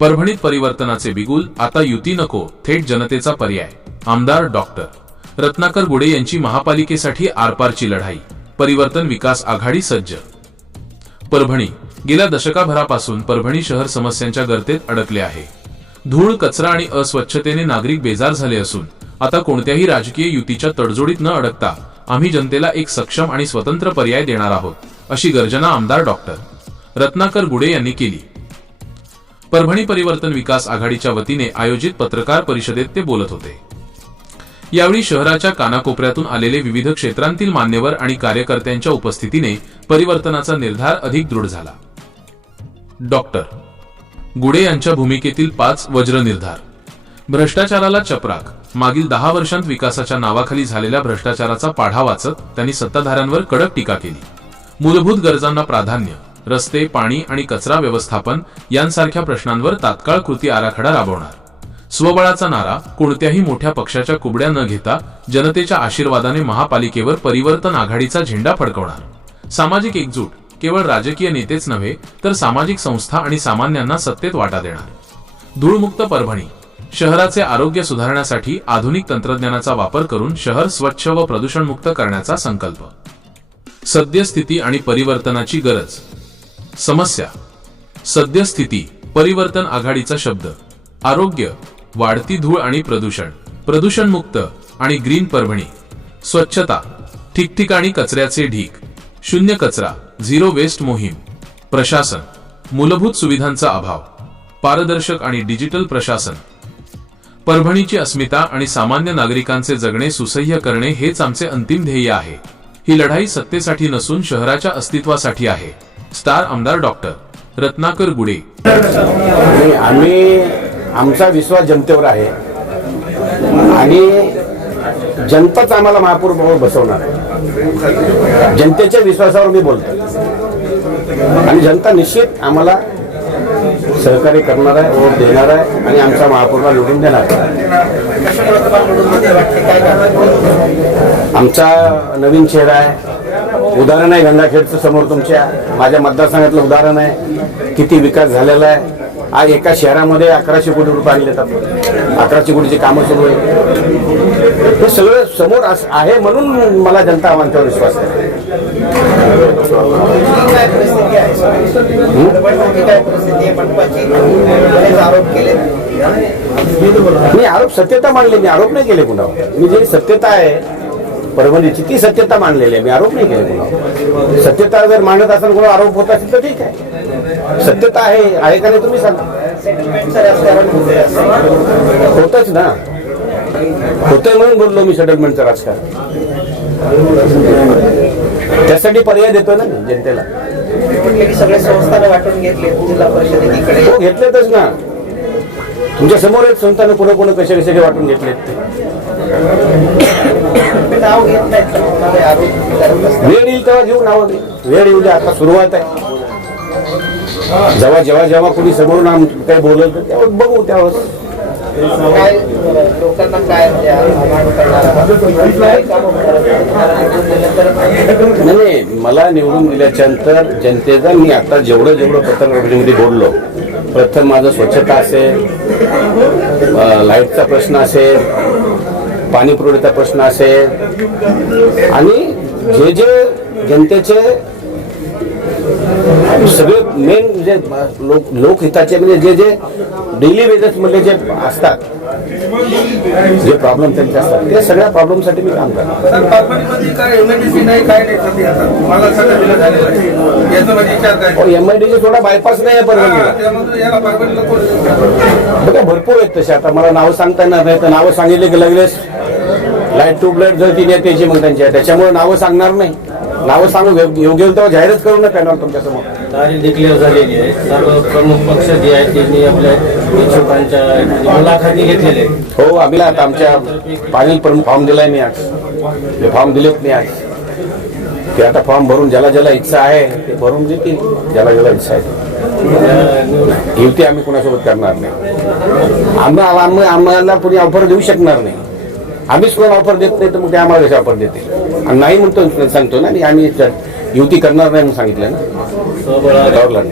परभणीत परिवर्तनाचे बिगुल, आता युती नको, थेट जनतेचा पर्याय. आमदार डॉक्टर रत्नाकर गुडे यांची महापालिकेसाठी आरपारची लढाई. परिवर्तन विकास आघाडी सज्ज. परभणी गेल्या दशकाभरापासून परभणी शहर समस्यांच्या गर्तेत अडकले आहे. धूळ, कचरा आणि अस्वच्छतेने नागरिक बेजार झाले असून आता कोणत्याही राजकीय युतीच्या तडजोडीत न अडकता आम्ही जनतेला एक सक्षम आणि स्वतंत्र पर्याय देणार आहोत, अशी गर्जना आमदार डॉक्टर रत्नाकर गुडे यांनी केली. परभणी परिवर्तन विकास आघाडीच्या वतीने आयोजित पत्रकार परिषदेत ते बोलत होते. यावेळी शहराच्या कानाकोपऱ्यातून आलेले विविध क्षेत्रांतील मान्यवर आणि कार्यकर्त्यांच्या उपस्थितीने परिवर्तनाचा निर्धार अधिक दृढ झाला. डॉक्टर गुडे यांच्या भूमिकेतील 5 वज्र निर्धार. भ्रष्टाचाराला चपराक. मागील 10 वर्षांत विकासाच्या नावाखाली झालेल्या भ्रष्टाचाराचा पाढा वाचत त्यांनी सत्ताधाऱ्यांवर कडक टीका केली. मूलभूत गरजांना प्राधान्य. रस्ते, पाणी आणि कचरा व्यवस्थापन यांसारख्या प्रश्नांवर तात्काळ कृती आराखडा राबवणार. स्वबळाचा नारा. कोणत्याही मोठ्या पक्षाच्या कुबड्या न घेता जनतेच्या आशीर्वादाने महापालिकेवर परिवर्तन आघाडीचा झेंडा फडकवणार. सामाजिक एकजूट. केवळ राजकीय नेतेच नव्हे तर सामाजिक संस्था आणि सामान्यांना सत्तेत वाटा देणार. धूळमुक्त परभणी. शहराचे आरोग्य सुधारण्यासाठी आधुनिक तंत्रज्ञानाचा वापर करून शहर स्वच्छ व प्रदूषणमुक्त करण्याचा संकल्प. सद्यस्थिती आणि परिवर्तनाची गरज. समस्या. सद्यस्थिती. परिवर्तन आघाडीचा शब्द. आरोग्य. वाढती धूळ आणि प्रदूषण. प्रदूषणमुक्त आणि ग्रीन परभणी. स्वच्छता. ठिकठिकाणी कचऱ्याचे ढीक. शून्य कचरा, झिरो वेस्ट मोहीम. प्रशासन. मूलभूत सुविधांचा अभाव. पारदर्शक आणि डिजिटल प्रशासन. परभणीची अस्मिता आणि सामान्य नागरिकांचे जगणे सुसह्य करणे हेच आमचे अंतिम ध्येय आहे. ही लढाई सत्तेसाठी नसून शहराच्या अस्तित्वासाठी आहे. स्टार आमदार डॉक्टर रत्नाकर गुडे. आम्ही आमचा विश्वास जनतेवर आहे आणि जनताच आम्हाला महापौर बसवणार आहे. जनतेच्या विश्वासावर मी बोलतो आणि जनता निश्चित आम्हाला सहकार्य करणार आहे, वोट देणार आहे आणि आमचा महापौरला निवडून देणार आहे. आमचा नवीन चेहरा आहे. उदाहरण आहे गंगाखेडचं समोर तुमच्या माझ्या मतदारसंघातलं उदाहरण आहे. किती विकास झालेला आहे. आज एका शहरामध्ये 1100 कोटी रुपये आणले जातात. 1100 कोटीची कामं सुरू आहे. हे सगळं समोर आहे म्हणून मला जनता आमच्यावर विश्वास आहे. मी आरोप सत्यता मानले. मी आरोप नाही केले कुणावर. मी जे सत्यता आहे परभणीची ती सत्यता मानलेली आहे. मी आरोप नाही केले कुणावर. सत्यता जर मांडत असेल कोणा आरोप होत असेल तर ठीक आहे. सत्यता आहे का नाही तुम्ही सांगा. होतच ना. होतंय म्हणून बोललो मी सेटलमेंटचं राजकारण. त्यासाठी पर्याय देतो ना जनतेला. सगळे संस्थांना वाटून घेतले जिल्हा परिषदेकडे. हो घेतलेतच ना. तुमच्या समोर एक संस्थानं कोण कसे कसे वाटून घेतलेत ते. नाव घेत नाहीत. वेळ येईल तेव्हा घेऊ नाव. वेळ येऊ द्या. आता सुरुवात आहे. जेव्हा कोणी समोरून काही बोलत तेव्हा बघू. त्यावर काय लोकांना काय नाही. मला निवडून दिल्याच्या नंतर जनतेचा मी आता जेवढं पत्रकार परिषदेमध्ये बोललो. प्रथम माझं स्वच्छता असेल, लाईटचा प्रश्न असेल, पाणी पुरवठ्याचा प्रश्न असेल आणि जे जनतेचे सगळे मेन जे लोकहिताचे म्हणजे जे डेली बेसिस मध्ये जे असतात, जे प्रॉब्लेम त्यांचे असतात ते सगळ्या प्रॉब्लेमसाठी मी काम करतो. एमआयडीसी थोडा बायपास नाही आहे परभणीला. बघा भरपूर आहेत तसे. आता मला नावं सांगता येणार नाही. तर नावं सांगितले की लगेच लाईट ट्यूबलाईट जर ती नेत्याची मग त्यांच्या त्याच्यामुळे नावं सांगणार नाही. नावं सांगू योग्य तेव्हा जाहीरच करू नका येणार तुमच्यासमोर. तारीख डिक्लेअर झालेली आहे. सर्व प्रमुख पक्ष जे आहेत त्यांनी आपल्या इच्छुकांच्या मुलाखती घेतलेल्या आहेत. हो आम्ही आता आमच्या पाणी प्रमुख फॉर्म दिलाय मी आज. ते फॉर्म दिलेत मी आज. ते आता फॉर्म भरून ज्याला इच्छा आहे ते भरून देतील. ज्याला इच्छा आहे युती आम्ही कोणासोबत करणार नाही. आम्हाला कोणी ऑफर देऊ शकणार नाही. आम्हीच कोण ऑफर देत नाही तर मग ते आम्हाला कशी ऑफर देतील. आणि नाही म्हणतो सांगतो ना. आम्ही युती करणार नाही म्हणून सांगितलं ना. लढणार.